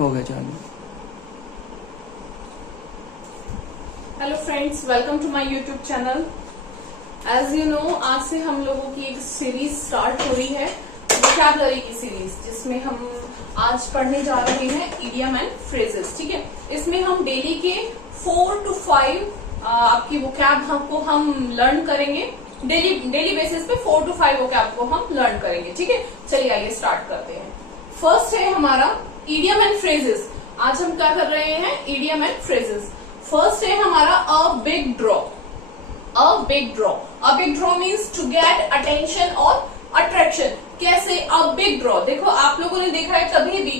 हो गया चालू। Hello friends, welcome to my YouTube channel. As you know, आज से हम लोगों की एक सीरीज स्टार्ट हो रही है, वोकैबुलरी की सीरीज, जिसमें हम आज पढ़ने जा रहे हैं इडियम एंड फ्रेजेस। ठीक है, इसमें हम डेली के 4 to 5 आपकी वोकैब को हम लर्न करेंगे। डेली बेसिस पे 4 to 5 वोकैब को हम लर्न करेंगे। ठीक है, चलिए आइए स्टार्ट करते हैं। फर्स्ट है हमारा इडियम एंड फ्रेजेस। आज हम क्या कर रहे हैं? Idiom and phrases. फर्स्ट है हमारा a big draw. A big draw, a big draw means to get attention और अट्रैक्शन। कैसे? अ बिग ड्रॉ, देखो आप लोगों ने देखा है कभी भी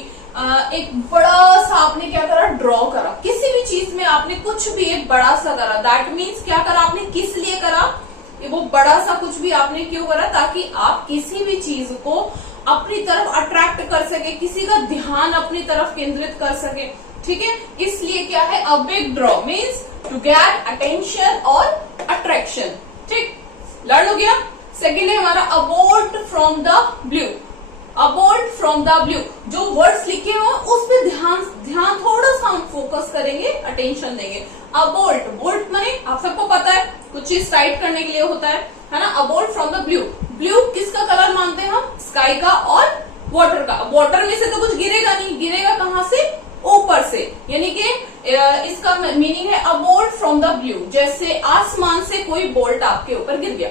एक बड़ा सा आपने क्या करा? ड्रॉ करा। किसी भी चीज में आपने कुछ भी एक बड़ा सा करा, दैट मीन्स क्या करा आपने? किस लिए करा? वो बड़ा सा कुछ भी आपने क्यों करा? ताकि आप किसी भी चीज को अपनी तरफ अट्रैक्ट कर सके, किसी का ध्यान अपनी तरफ केंद्रित कर सके। ठीक है, इसलिए क्या है? A big draw means to get attention और अट्रैक्शन। ठीक, लर्न हो गया। सेकेंड है हमारा abort from the blue. Abort from the blue, जो वर्ड्स लिखे हो उस पर ध्यान थोड़ा सा हम फोकस करेंगे, अटेंशन देंगे। अबोर्ट, बोल्ट माने आप सबको पता है कुछ चीज टाइट करने के लिए होता है ना? Abort from the blue. Blue किसका कलर मानते हैं हम? स्काई का और वाटर का। वाटर में से तो कुछ गिरेगा नहीं, गिरेगा कहां से? ऊपर से। यानी कि इसका मीनिंग है अबोर्ट फ्रॉम द ब्लू, जैसे आसमान से कोई बोल्ट आपके ऊपर गिर गया।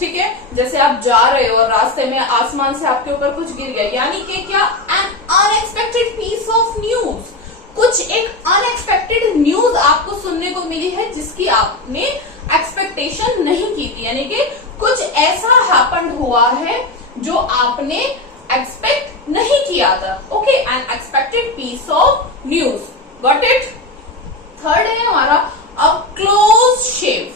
ठीक है, जैसे आप जा रहे हो और रास्ते में आसमान से आपके ऊपर कुछ गिर गया, यानी कि क्या? An unexpected piece of news. कुछ एक अनएक्सपेक्टेड न्यूज आपको सुनने को मिली है जिसकी आपने एक्सपेक्टेशन नहीं की थी, यानी कि कुछ ऐसा हैपन हुआ है जो आपने एक्सपेक्ट नहीं किया था। Okay, an expected piece of news, got it. Third है हमारा a close shave.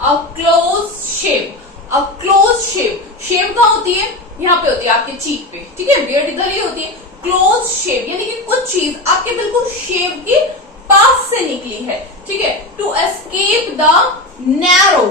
A close shave, a close shave. Shave कहाँ होती है? यहाँ पे होती है आपके चीक पे। ठीक है, बियर्ड इधर ही होती है। क्लोज शेव यानी कि कुछ चीज आपके बिल्कुल शेव के पास से निकली है। ठीक है, to escape the narrow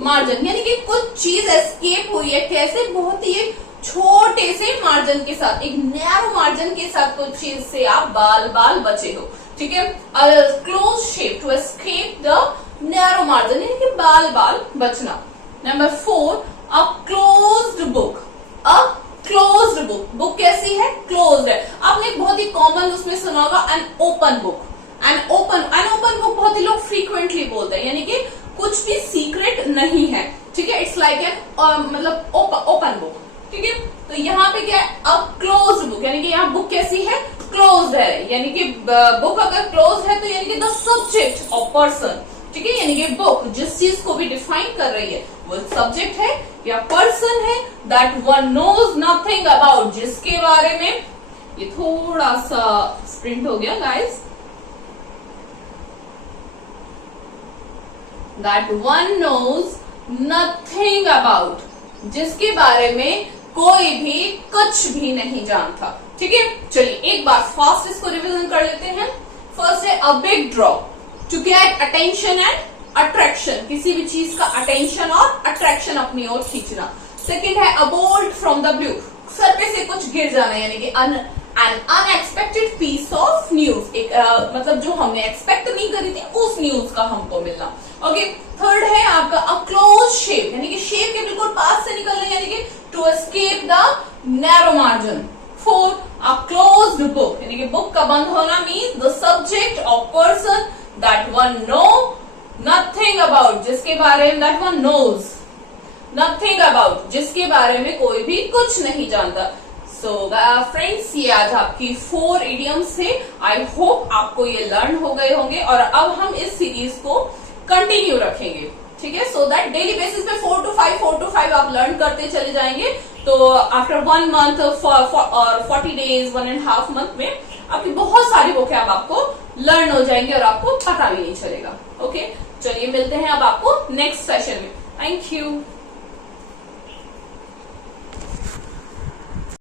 margin, यानी कि कुछ चीज एस्केप हुई है। कैसे? बहुत ही एक छोटे से मार्जिन के साथ, एक नैरो मार्जिन के साथ कुछ चीज से आप बाल बचे हो। ठीक है, close shave, to escape the narrow margin, यानी कि बाल बचना। Number 4, a closed book. A closed book, book कैसी है? क्लोज्ड है। आपने बहुत ही कॉमन उसमें सुना होगा an open book. An open book बहुत ही लोग फ्रीक्वेंटली बोलते हैं, यानी कि कुछ भी सीक्रेट नहीं है। ठीक है, इट्स लाइक एन मतलब ओपन बुक। ठीक है, तो यहाँ पे क्या है? अ क्लोज्ड बुक, यानी कि यहाँ बुक कैसी है? क्लोज्ड है। यानी कि बुक अगर क्लोज है तो यानी कि द सब्जेक्ट ऑफ पर्सन। ठीक है, यानी कि बुक जिस चीज को भी डिफाइन कर रही है वो सब्जेक्ट है या पर्सन है, that one knows nothing about, जिसके बारे में, ये थोड़ा सा स्प्रिंट हो गया guys, that one knows nothing about, जिसके बारे में कोई भी कुछ भी नहीं जानता। ठीक है, चलिए एक बार फास्ट इसको रिवीजन कर लेते हैं। फर्स्ट है a big draw, to get attention and attraction, किसी भी चीज का अटेंशन और अट्रैक्शन अपनी ओर खींचना। सेकेंड है अबोर्ट फ्रॉम द ब्लू, सर पे से कुछ गिर जाना, यानी कि an unexpected piece of news, एक मतलब जो हमने एक्सपेक्ट नहीं करी थी उस न्यूज का हमको मिलना। ओके, थर्ड है आपका अ क्लोज शेव, यानी कि शेव के बिल्कुल पास से निकलना, यानी कि to escape the narrow margin. Fourth, a closed book, यानी कि बुक का बंद होना means the subject of person that one know nothing about, जिसके बारे में, that one knows nothing about, जिसके बारे में कोई भी कुछ नहीं जानता। सो फ्रेंड्स, ये आज आपकी 4 इडियम्स थे। आई होप आपको ये लर्न हो गए होंगे और अब हम इस सीरीज को कंटिन्यू रखेंगे। ठीक है, सो दैट डेली बेसिस पे 4 to 5 आप लर्न करते चले जाएंगे। तो आफ्टर 1 मंथ और 40 डेज, 1.5 मंथ में आपकी बहुत सारी वोकैब आपको लर्न हो जाएंगे और आपको पता भी नहीं चलेगा। ओके, चलिए मिलते हैं अब आपको नेक्स्ट सेशन में। Thank you.